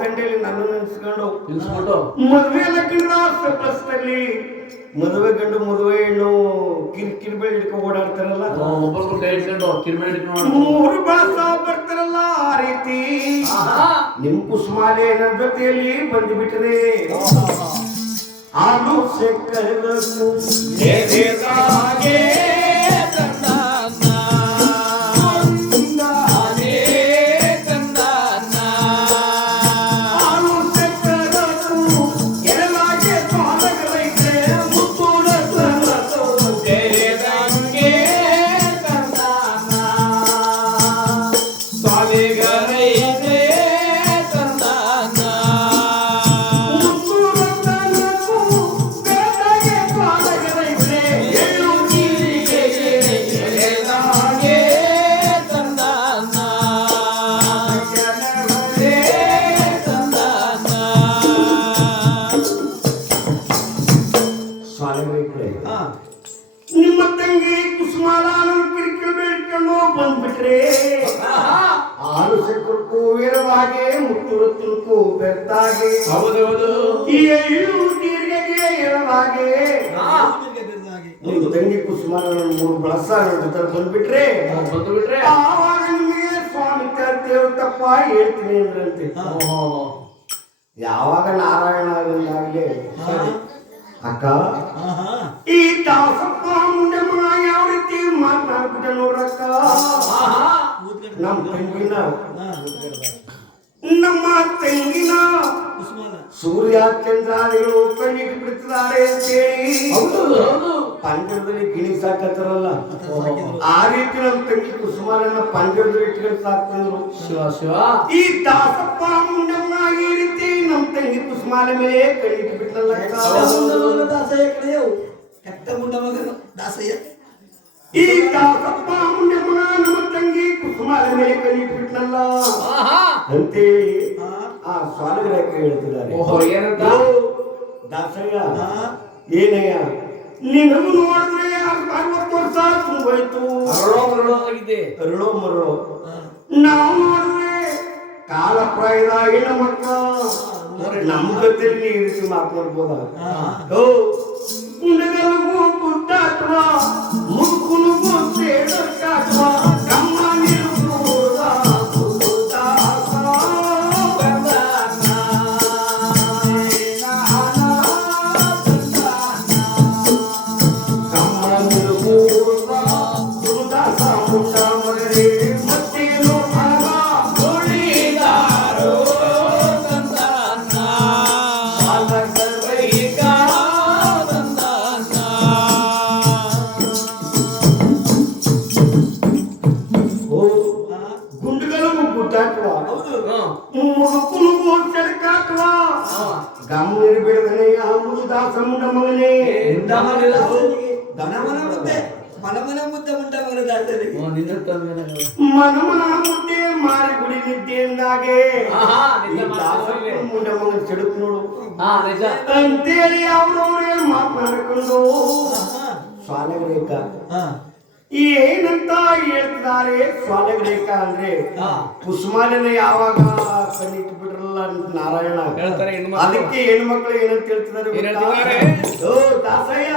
ದಂಡೆಯಲ್ಲಿ ನನ್ನ ನೆನೆಸ್ಕೊಂಡು ಮದುವೆ ಲಗ್ನದ ಸಪ್ಲಸ್ನಲ್ಲಿ ಮದುವೆ ಗಂಡು ಮದುವೆ ಹೆಣ್ಣು ಕಿರ್ಬೇಳೆ ಹಿಡ್ಕೊಂಡು ಓಡಾಡ್ತಾರಲ್ಲ, ಮೂರು ಬಳಸ ಬರ್ತಾರಲ್ಲ, ಆ ರೀತಿ ನಿಮ್ ಕುಸುಮಾಲೆ ನನ್ನ ಜೊತೆಯಲ್ಲಿ ಬಂದುಬಿಟ್ಟರೆ ಆಲು ಸೆಕ್ಕರಕ್ಕೂ ನಿಮ್ಮ ತಂಗಿ ಕುಸುಮಾಲ ಕಿರಿಕಿರಿ ಬಂದ್ಬಿಟ್ರೆ ಆರು ಸೆಕ್ಕಕ್ಕೂ ವೀರವಾಗಿ ಮುತ್ತುರತ್ತಕ್ಕೂ ಬೆತ್ತಾಗಿ ಈ ಎಳ್ಳು ತೀರ್ಗೆಗೆ ಎರವಾಗಿ ನಿಮ್ಮ ತಂಗಿ ಕುಸುಮಾಲ ಮೂರು ಬಳಸ ಬಂದ್ಬಿಟ್ರೆ ಆವಾಗ ನಿಮಗೆ ಸ್ವಾಮಿ ತಪ್ಪ ಹೇಳ್ತೀನಿ ಅಂದ್ರಂತೆ. ಯಾವಾಗ ನಾರಾಯಣ ಆಗಲಿ ಅಕ್ಕ ಈ ದಾಸಪ್ಪ ಮುಂಡಮ್ಮನ ಯಾವ ರೀತಿ ಮಾತನಾಡ್ಬಿಟ್ಟ ನೋಡ್ರಕ್ಕ. ನಮ್ಮ ತಂಗಿನ ಸೂರ್ಯ ಚಂದ್ರಾದಿಗಳು ಕಣ್ಣಿಟ್ಟು ಬಿಡ್ತಿದ್ದಾರೆ ಅಂತೇಳಿ ಪಂಜರದಲ್ಲಿ ಗಿಣಿ ಸಾಕತ್ತಾರಲ್ಲ, ಆ ರೀತಿ ನಮ್ಮ ತಂಗಿ ಕುಸುಮಾರನ್ನ ಪಂಜರದಲ್ಲಿ ಇಟ್ಕೊಂಡು ಸಾಕ್ತಿದ್ರು. ಈ ದಾಸಪ್ಪ ಮುಂಡಮ್ಮ ಈ ರೀತಿ ನಮ್ಮ ತಂಗಿ ಕುಸುಮಾರ ಮೇಲೆ ಕಣ್ಣಿಟ್ಟು ಬಿಟ್ಟಲ್ಲ. ಈ ದಾಸಪ್ಪ ಮುಂಡಮ್ಮ ನಮ್ಮ ತಂಗಿ ಕುಸುಮಾರ ಮೇಲೆ ಕಣ್ಣಿಟ್ಟು ಬಿಟ್ಟಲ್ಲ ಅಂತೇಳಿ ಆ ಸ್ವಾಮಿಗಳಕ್ಕೆ ಹೇಳ್ತಿದ್ದಾರೆ. ದಾಸಯ್ಯ ಏನಯ್ಯ ನೀನನ್ನು ನೋಡಿದ್ರೆ 60 ವರ್ಷ ತುಂಬೋಯ್ತು, ಅರಳೋ ಮರಳೋ. ನಾವು ನೋಡಿದ್ರೆ ಕಾಲ ಪ್ರಾಯದ ಹೆಣ್ಣು ಮಕ್ಕಳು ನಮ್ಮ ಜೊತೆ ಈ ರೀತಿ ಮಾತನಾಡ್ಬೋದ? ಕುಂಡಗಲ್ಗೂ ಗುಡ್ಡಾಟವ ಮುಕ್ಕುನುಗೂ ಸೇಡಕ್ಕಾಟವ ಕಮ್ಮ ಗಮ್ಮನಿ ಬಿಡದನೆ ಮುದು ದಾಸ ಮುಂಡ ಮಗನೇ ಮನಮನ ಮುದ್ದೆ ಮಾರಿ ಗುಡಿ ನಿದ್ದೆಯಿಂದಾಗೆ ಮುಂಡ ಮಗನ ಸಿಡುಕು ನೋಡು ಅಂತೇಳಿ ಅವ್ರವ್ರೇ ಮಾತನಾಡಿಕೊಂಡು ಸ್ವಾಲಗ್ರೇಕ ಏನಂತ ಹೇಳ್ತಿದ್ದಾರೆ. ಸ್ವಾಲಗ್ರೇಕ ಅಂದ್ರೆ ಕುಸುಮಾಲಿನ ಯಾವಾಗ ಕಣ್ಣಿಟ್ಟು ಬಿಟ್ರಲ್ಲ ನಾರಾಯಣ, ಅದಕ್ಕೆ ಹೆಣ್ಮಕ್ಳು ಏನಂತ ಹೇಳ್ತಿದ್ದಾರೆ ದಾಸಯ್ಯ.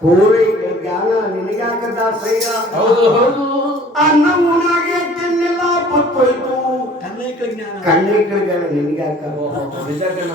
ಕೋರೈಕ ಜ್ಞಾನ ನಿನಗಾಕ ದಾಸಯ್ಯ. ಹೌದು ಹೌದು. ಅನ್ನ ಉನಾಗೆ ತಿನ್ನೆಲ್ಲ ಬತ್ತೋಯ್ತು. ಕಣ್ಣೈಕಳ ಜ್ಞಾನ ನಿನಗಾಕ. ನಿಜ ಕಣ.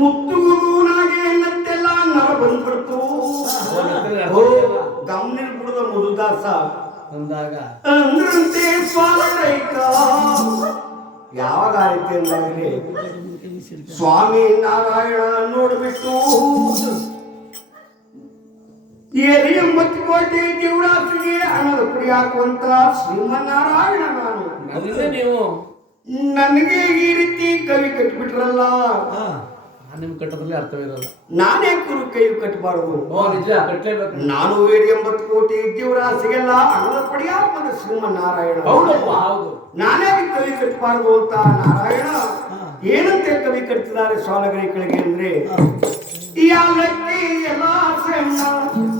ಮುತ್ತುಗುನಾಗೆ ನತ್ತೆಲ್ಲ ನರ ಬಂದ್ಬಿಡ್ತು. ಗಮನಿಲ್ ಬಿಡುದ ಮುದುದಾಸ ಅಂದಾಗ ಅಂದ್ರಂತೆ ಸ್ವಾಲರೈಕ. ಯಾವಾಗ ಆ ರೀತಿ ಅಂದಾಗಲಿ ಸ್ವಾಮಿ ನಾರಾಯಣ ನೋಡ್ಬಿಟ್ಟು ಏರಿ 80 ಕೋಟಿ ಜೀವರಾಶಿಗೆ ಹಣದ ಪುಡಿ ಹಾಕುವಂತ ಶ್ರೀಮನ್ನಾರಾಯಣ ನಾನು. ಅದನ್ನೇ ನೀವು ನನಗೆ ಈ ರೀತಿ ಕವಿ ಕಟ್ಟಿಬಿಟ್ರಲ್ಲ. ನಿಮ್ ಕಟ್ಟದಲ್ಲಿ ಅರ್ಥವಿರಲ್ಲ. ನಾನೇ ಕುರು ಕೈ ಕಟ್ಟಬಾರದು. ನಿಜ ಕಟ್ಟಲೇಬೇಕು. ನಾನು ಏರಿ 80 ಕೋಟಿ ಜೀವರಾಶಿಗೆಲ್ಲ ಹಣದ ಪುಡಿ ಹಾಕುವಂತ ಶ್ರೀಮನ್ನಾರಾಯಣ. ಹೌದಪ್ಪ ಹೌದು. ನಾನೇ ಕವಿ ಕಟ್ಟಬಾರದು ಅಂತ ನಾರಾಯಣ ಏನಂತೆ ಕವಿ ಕಟ್ತಿದ್ದಾರೆ ಸ್ವಾಲಗರಿಗಳಿಗೆ ಅಂದ್ರೆ ಯಾಲಕ್ಕಿ ಎಲ್ಲ ಸಣ್ಣ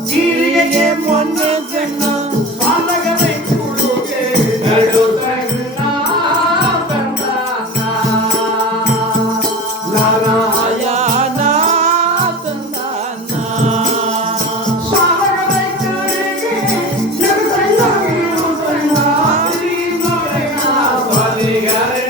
ಜೀರಿಗೆ ಮೊನ್ನೆ ಸಣ್ಣ ಸ್ವಾಲಗರೈ ಕುಡುಗೆ ನಡು ಸಣ್ಣ ನಾರಾಯಣ ತಂದಾನ ಸ್ವಾಲಗರೈ ಕುಡುಗೆ ನಡು ಸಣ್ಣ ನಡು ಸಣ್ಣ ಶ್ರೀಮೋರೆಯ ಸ್ವಾಲಿಗರೈ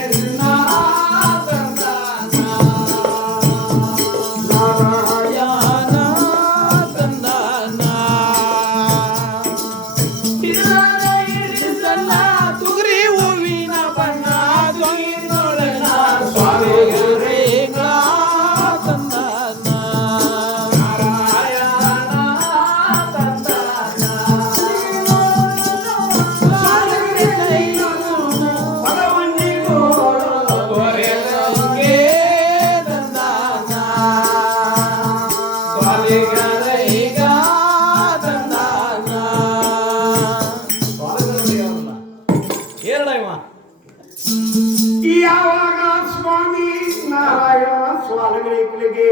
ಯಾವಾಗ ಸ್ವಾಮಿ ನಾರಾಯಣ ಸ್ವಾಲಗರಿಗಳಿಗೆ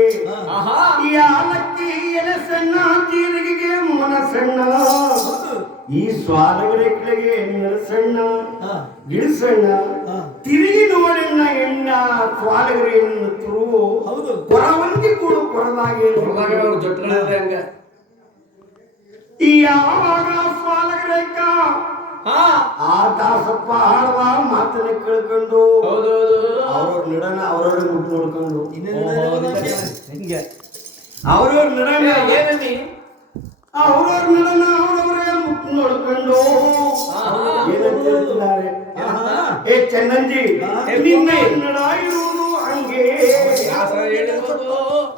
ಯಾಲಕ್ಕಿ ಎಲೆ ಸಣ್ಣ ಜೀರಿಗೆಗೆ ಮನ ಸಣ್ಣ ಈ ಸ್ವಾಲಗರಿಗಳಿಗೆ ಸಣ್ಣ ಗಿಡ ಸಣ್ಣ ತಿರುಗಿ ನೋಡೆಣ್ಣ ಎಣ್ಣ ಸ್ವಾಲಗರಿಯನ್ನು ತುರು ಕೊರವಂಗಿ ಕೂಡು ಕೊರದಾಗಿ ಯಾವಾಗ ಸ್ವಾಲಗರೇಕ ಆ ದಾಸಪ್ಪ ಹಾಡುವ ಮಾತನ್ನ ಕೇಳ್ಕೊಂಡು ಅವ್ರವ್ರ ನಿಡನ ಅವ್ರವ್ರ ಮುಟ್ಟು ನೋಡ್ಕೊಂಡು ಅವ್ರವ್ರ ನಿಡನ ಅವ್ರವ್ರ ನಿಡನ ಅವ್ರವ್ರೇ ಮುಟ್ಟು ನೋಡ್ಕೊಂಡು ಏನಂತ ಹೇಳ್ತಿದ್ದಾರೆ ಏ ಚೆನ್ನಂಜಿ ನಿನ್ನ ನಡ ಇರುವುದು ಹಂಗೆ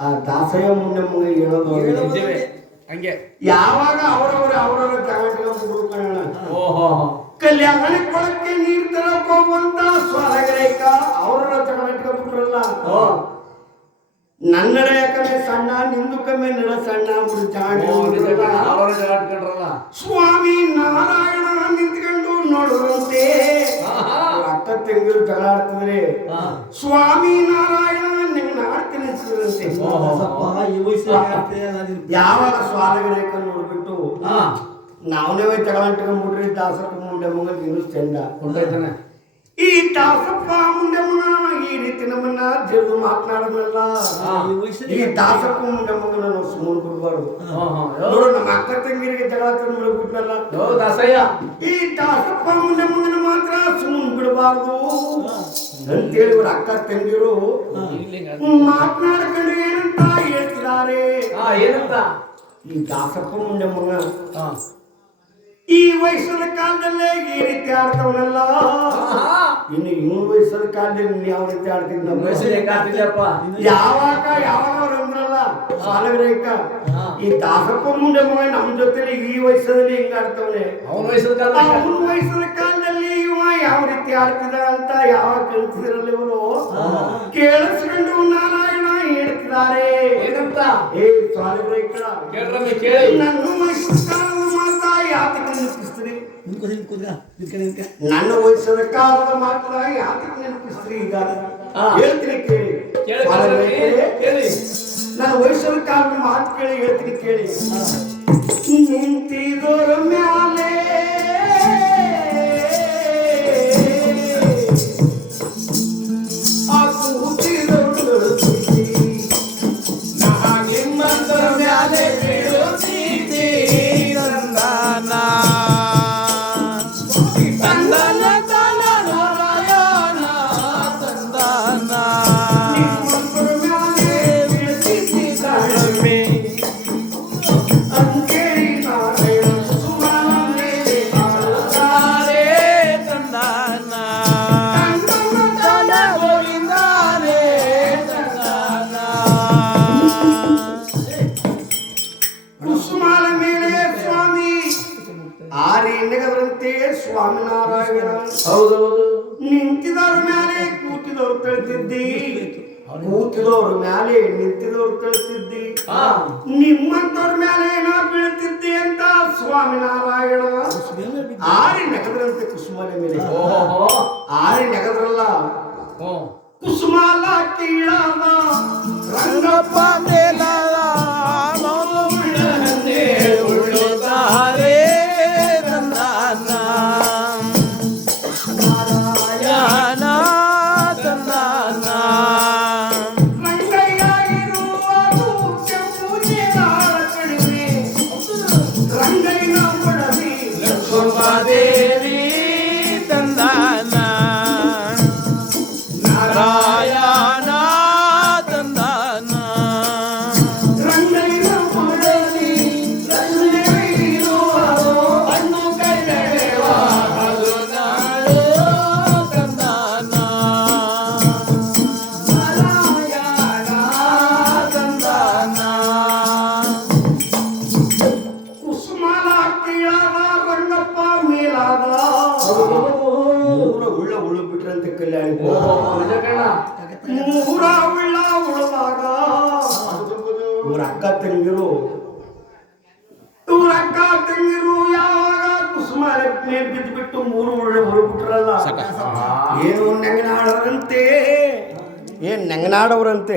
ಆ ದಾಸಯ್ಯ ಮುಂದೆ ಮುಂದೆ ಹೇಳೋದು ಹಂಗೆ ಯಾವಾಗ ಅವ್ರವ್ರ ಜಗತ್ತಿನ ಕಲ್ಯಾಣ ಕೊಳಕ್ಕೆ ನೀರ್ ತರಕ್ ಹೋಗುವಂತ ಸ್ವರಗರೇಕ ಅವ್ರ ಜಗತ್ತಿಟ್ಕೊಂಡ್ಬಿಟ್ರಲ್ಲ ನನ್ನಡ ಯಾಕಂದ್ರೆ ಸಣ್ಣ ನಿಂದು ಕಮ್ಮಿ ನಡ ಸಣ್ಣ ಸ್ವಾಮಿ ನಾರಾಯಣ ನಿಂತ್ಕೊಂಡು ನೋಡುವಂತೆ ಅಕ್ಕ ತಂಗಿರು ಜಗಳ ಆಡ್ತಿದ್ರೆ ಸ್ವಾಮಿ ನಾರಾಯಣ ನಿನ್ನ ಆಡ್ತೀನಿ ಯಾವಾಗ ಸ್ವಾಲಗರೇಕ ನೋಡ್ಬಿಟ್ಟು ನಾವನೇ ಜಗಳ ಇಟ್ಕೊಂಡ್ಬಿಟ್ರಿ ದಾಸಪ್ಪ ಮುಂಡೆ ಮಗ ನೀನು ಚಂದ ಉಂಟಾಯ್ತಾನೆ. ಈ ದಾಸಪ್ಪ ಮುಂಡೆ ಮಗ ಈ ರೀತಿ ನಮ್ಮನ್ನ ಜಲ್ದು ಮಾತನಾಡೋದಲ್ಲ. ಈ ದಾಸಪ್ಪ ಮುಂಡೆ ಮಗನ ನಾವು ಸುಮ್ಮನೆ ಕೊಡ್ಬಾರ್ದು. ನೋಡು ನಮ್ಮ ಅಕ್ಕ ತಂಗಿರಿಗೆ ಜಗಳ ತಂದ್ಬಿಟ್ನಲ್ಲ ದಾಸಯ್ಯ, ಈ ದಾಸಪ್ಪ ಮುಂಡೆ ಮಗನ ಮಾತ್ರ ಸುಮ್ಮನೆ ಬಿಡಬಾರ್ದು ಅಂತೇಳಿ ಇವ್ರ ಅಕ್ಕ ತಂಗಿರು ಮಾತನಾಡ್ಕೊಂಡು ಏನಂತ ಹೇಳ್ತಿದ್ದಾರೆ. ಏನಂತ? ಈ ದಾಸಪ್ಪ ಮುಂಡೆ ಮಗ ಈ ವಯಸ್ಸದ ಕಾಲದಲ್ಲೇ ಈ ರೀತಿ ಆಡ್ತವನಲ್ಲ, ಇನ್ನು ಇವನು ವಯಸ್ಸದ ಕಾಲದಲ್ಲಿ ಯಾವ ರೀತಿ ಆಡ್ತಿದ್ನಪ್ಪ. ಯಾವಾಗ ಅವ್ರು ಅಂದ್ರಲ್ಲ ಸಾಲಗ್ರಹಿಕ ಈ ದಾಸಪ್ಪ ಮುಂಡೆ ಮಗ ನಮ್ ಜೊತೆಲಿ ಈ ವಯಸ್ಸದಲ್ಲಿ ಹಿಂಗ ಆಡ್ತವನೆ, ಅವನ ವಯಸ್ಸದ ಕಾಲದಲ್ಲಿ ಇವ ಯಾವ ರೀತಿ ಆಡ್ತಿದ ಅಂತ ಯಾವಾಗ ಕಲ್ತಿದ್ರಲ್ಲ ಇವರು ಕೇಳಿಸ್ಕೊಂಡು ನಾರಾಯಣ ಹೇಳ್ತಿದ್ದಾರೆ. ಏನಂತ? ಏ ಸಾಲಗ್ರಹಿಕ ನನ್ನ ವಯಸ್ಸದ ಮಾತಾ ಯಾತಕ್ಕೆ ನೆನಪಿಸ್ತೀರಿ? ನನ್ನ ವಯಸ್ಸದ ಕಾಲದ ಮಾತ್ರ ಯಾತಕ್ಕೆ ನೆನಪಿಸ್ತೀರಿ? ಈಗ ಹೇಳ್ತೀನಿ ಕೇಳಿ. ನನ್ನ ವಯಸ್ಸದ ಕಾಲದ ಮಾತು ಕೇಳಿ ಹೇಳ್ತೀನಿ ಕೇಳಿ. ನಿಂತಿದೋರ ಮ್ಯಾಲೆ ಆ ಕೂತಿದೋರು ನಿಮ್ಮಂತರ ತಂದನ ತನ ನಾರಾಯಣ ತಂದನ ನಿಮ್ಮಂತರ ಮ್ಯಾಲೆ ಬೀಳ್ತಿದ್ದಿ ತಾಳ್ಮೆ. ಅಂಕೆ ನಾರಾಯಣ ಕುಸುಮನ ಮೇಲೆ ತಾರೆ ತಂದನ ತನ ಗೋವಿಂದನೇ ತಂದನ ಕುಸುಮಾಲ ಮೇಲೆ ಸ್ವಾಮಿ ಆರಿ ನೆಗದ್ರಂತೆ ಸ್ವಾಮಿನಾರಾಯಣ. ಹೌದೌದು. ನಿಂತಿದವ್ರ ಮ್ಯಾಲೆ ಕೂತಿದವ್ರು ತಳ್ತಿದ್ದಿ, ಕೂತಿದವ್ರ ಮ್ಯಾಲೆ ನಿಂತಿದವ್ರು ತಳ್ತಿದ್ದಿ, ನಿಮ್ಮಂತವ್ರ ಮ್ಯಾಲೆ ನಾ ಬೀಳ್ತಿದ್ದಿ ಅಂತ ಸ್ವಾಮಿನಾರಾಯಣ. ಆರಿ ನೆಗದ್ರಂತೆ ಕುಸುಮಾಲ ಮೇಲೆ. ಓಹೋ. ಆರಿ ನೆಗದ್ರಲ್ಲ ಕುಸುಮಾಲ ಕೀಳಾದ ರಂಗಪ್ಪ ಮೇಲಾದ ಮೌನ ಬಿಡದೆ ಉಳ್ಳುತ್ತಾರೆ ತಂದನ ನಾರಾಯಣ ತಂದನ ರಂಗಯ್ಯ ಇರುವುದು ಕೆಂಪು ನೀರಾಳ ಕಣಿವೆ. ರಂಗಯ್ಯನ ಒಡವಿ ದೇವಿ ತಂದನ ನಾರಾಯಣ ತಂದನ ರಂಗಯ್ಯನ ಒಡವಿ ರಂಗಯ್ಯನಿರುವುದು ಅನ್ನು ಕೈ ನಡೆವ ಅದು ನಾಡು ತಂದನ ನಾರಾಯಣ ತಂದನ ಕುಸುಮಾಲ ಕೀಳಾದ ರಂಗಪ್ಪ ಮೇಲಾದ. ಮೂರ ಉಳ್ಳ ಉಳು ಬಿಟ್ರಂತೆ ಕಲ್ಯಾಣಿ. ನಿಜ ಕಣ. ಮೂರ ಉಳ್ಳ ಉಳದಾಗ ಇವ್ರ ಅಕ್ಕ ತಂಗಿರು ಯಾವಾಗ ಕುಸುಮಾಲ ಮೇಲೆ ಬಿದ್ದುಬಿಟ್ಟು ಮೂರು ಉಳ್ಳ ಹೊರಬಿಟ್ರಲ್ಲ, ಏನು ನೆಂಗನಾಡವ್ರಂತೆ, ಏನ್ ನೆಂಗನಾಡವ್ರಂತೆ.